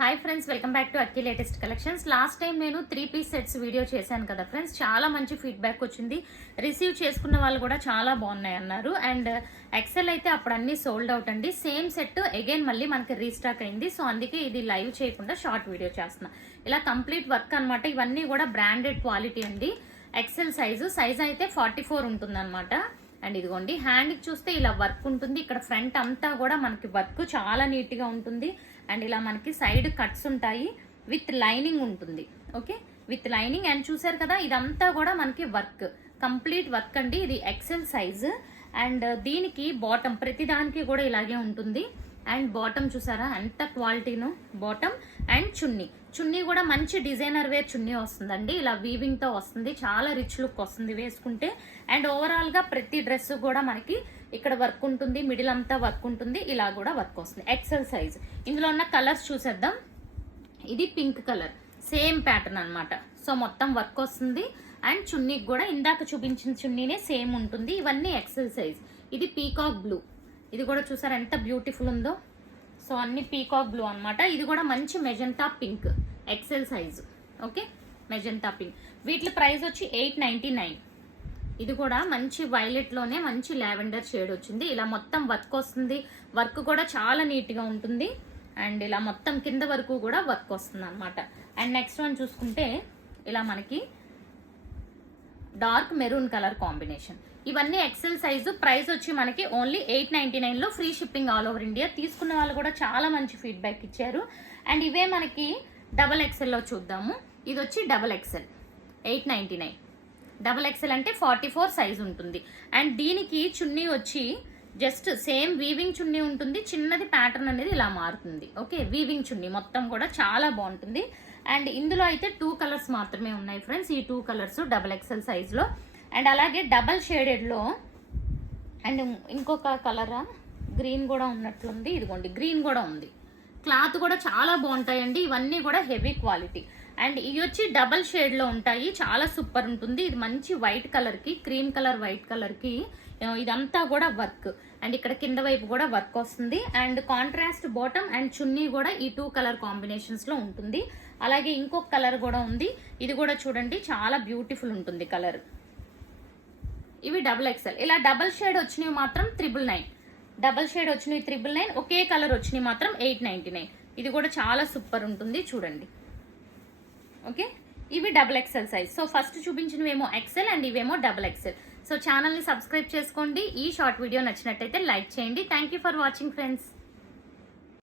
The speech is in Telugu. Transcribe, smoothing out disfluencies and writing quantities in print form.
Hi friends, welcome back to Akki latest collections. Last time నేను 3 పీస్ సెట్స్ వీడియో చేశాను కదా ఫ్రెండ్స్, చాలా మంచి ఫీడ్బ్యాక్ వచ్చింది. రిసీవ్ చేసుకున్న వాళ్ళు కూడా చాలా బాగున్నాయి అన్నారు. అండ్ ఎక్సెల్ అయితే అప్పుడు అన్ని సోల్డ్ అవుట్ అండి. సేమ్ సెట్ అగైన్ మళ్ళీ మనకి రీస్టాక్ అయింది. సో అందుకే ఇది లైవ్ చేయకుండా షార్ట్ వీడియో చేస్తున్నా. ఇలా కంప్లీట్ వర్క్ అనమాట. ఇవన్నీ కూడా బ్రాండెడ్ క్వాలిటీ అండి. ఎక్సెల్ సైజ్ అయితే 44 ఉంటుంది అనమాట. అండ్ ఇదిగోండి, హ్యాండ్కి చూస్తే ఇలా వర్క్ ఉంటుంది. ఇక్కడ ఫ్రంట్ అంతా కూడా మనకి వర్క్ చాలా నీట్గా ఉంటుంది. అండ్ ఇలా మనకి సైడ్ కట్స్ ఉంటాయి, విత్ లైనింగ్ ఉంటుంది. Okay, with lining. అండ్ చూసారు కదా, ఇదంతా కూడా మనకి వర్క్, కంప్లీట్ వర్క్ అండి. ఇది ఎక్సెల్ సైజ్. అండ్ దీనికి బాటమ్ ప్రతిదానికి కూడా ఇలాగే ఉంటుంది. అండ్ బాటమ్ చూసారా ఎంత క్వాలిటీను, బాటమ్. అండ్ చున్నీ కూడా మంచి డిజైనర్ వేర్ చున్నీ వస్తుందండి. ఇలా వీవింగ్ తో వస్తుంది, చాలా రిచ్ లుక్ వస్తుంది వేసుకుంటే. అండ్ ఓవరాల్ గా ప్రతి డ్రెస్ కూడా మనకి ఇక్కడ వర్క్ ఉంటుంది, మిడిల్ అంతా వర్క్ ఉంటుంది, ఇలా కూడా వర్క్ వస్తుంది. XL size. ఇందులో ఉన్న కలర్స్ చూసేద్దాం. ఇది పింక్ కలర్, సేమ్ ప్యాటర్న్ అనమాట. సో మొత్తం వర్క్ వస్తుంది. అండ్ చున్నీకి కూడా ఇందాక చూపించిన చున్నీనే సేమ్ ఉంటుంది. ఇవన్నీ ఎక్సెల్ సైజ్. ఇది పీకాక్ బ్లూ, ఇది కూడా చూసారా ఎంత బ్యూటిఫుల్ ఉందో. సో అన్ని పీకాక్ బ్లూ అనమాట. ఇది కూడా మంచి magenta pink, XL size. Okay, magenta pink. వీటి ప్రైస్ వచ్చి 899. ఇది కూడా మంచి వైలెట్ లోనే మంచి లావెండర్ షేడ్ వచ్చింది. ఇలా మొత్తం వర్క్ వస్తుంది. వర్క్ కూడా చాలా నీట్ గా ఉంటుంది. అండ్ ఇలా మొత్తం కింద వరకు కూడా వర్క్ వస్తుంది అనమాట. అండ్ నెక్స్ట్ వన్ చూసుకుంటే ఇలా మనకి డార్క్ మెరూన్ కలర్ కాంబినేషన్. ఇవన్నీ ఎక్సెల్ సైజు. ప్రైస్ వచ్చి మనకి ఓన్లీ 899 లో free shipping all over India. తీసుకున్న వాళ్ళు కూడా చాలా మంచి ఫీడ్బ్యాక్ ఇచ్చారు. అండ్ ఇవే మనకి డబల్ ఎక్సెల్ లో చూద్దాము. ఇది వచ్చి డబల్ ఎక్సెల్, 899. డబల్ ఎక్సెల్ అంటే 44 సైజ్ ఉంటుంది. అండ్ దీనికి చున్నీ వచ్చి జస్ట్ సేమ్ వీవింగ్ చున్నీ ఉంటుంది. చిన్నది ప్యాటర్న్ అనేది ఇలా మారుతుంది. ఓకే, వీవింగ్ చున్నీ మొత్తం కూడా చాలా బాగుంటుంది. అండ్ ఇందులో అయితే 2 కలర్స్ మాత్రమే ఉన్నాయి ఫ్రెండ్స్. ఈ 2 కలర్స్ డబల్ ఎక్సెల్ సైజ్ లో. అండ్ అలాగే డబల్ షేడెడ్ లో అండ్ ఇంకొక కలరా గ్రీన్ కూడా ఉన్నట్లుంది. ఇదిగోండి, గ్రీన్ కూడా ఉంది. క్లాత్ కూడా చాలా బాగుంటాయండి. ఇవన్నీ కూడా హెవీ క్వాలిటీ. అండ్ ఇవి వచ్చి డబల్ షేడ్ లో ఉంటాయి, చాలా సూపర్ ఉంటుంది. ఇది మంచి వైట్ కలర్ కి, క్రీమ్ కలర్ వైట్ కలర్ కి ఇదంతా కూడా వర్క్. అండ్ ఇక్కడ కింద వైపు కూడా వర్క్ వస్తుంది. అండ్ కాంట్రాస్ట్ బాటమ్ అండ్ చున్నీ కూడా ఈ 2 కలర్ కాంబినేషన్స్ లో ఉంటుంది. అలాగే ఇంకొక కలర్ కూడా ఉంది. ఇది కూడా చూడండి, చాలా బ్యూటిఫుల్ ఉంటుంది కలర్. ఇవి డబుల్ ఎక్సెల్. ఇలా డబల్ షేడ్ వచ్చినవి మాత్రం 999. డబల్ షేడ్ వచ్చినవి 999. ఒకే కలర్ వచ్చినవి మాత్రం 899. ఇది కూడా చాలా సూపర్ ఉంటుంది చూడండి. ఓకే, ఇవి double XL size. So first చూపించినవేమో ఎక్సెల్ అండ్ ఇవేమో డబుల్ ఎక్సెల్. సో ఛానల్ ని సబ్స్క్రైబ్ చేసుకోండి. ఈ షార్ట్ వీడియో నచ్చినట్టయితే లైక్ చేయండి. Thank you for watching friends.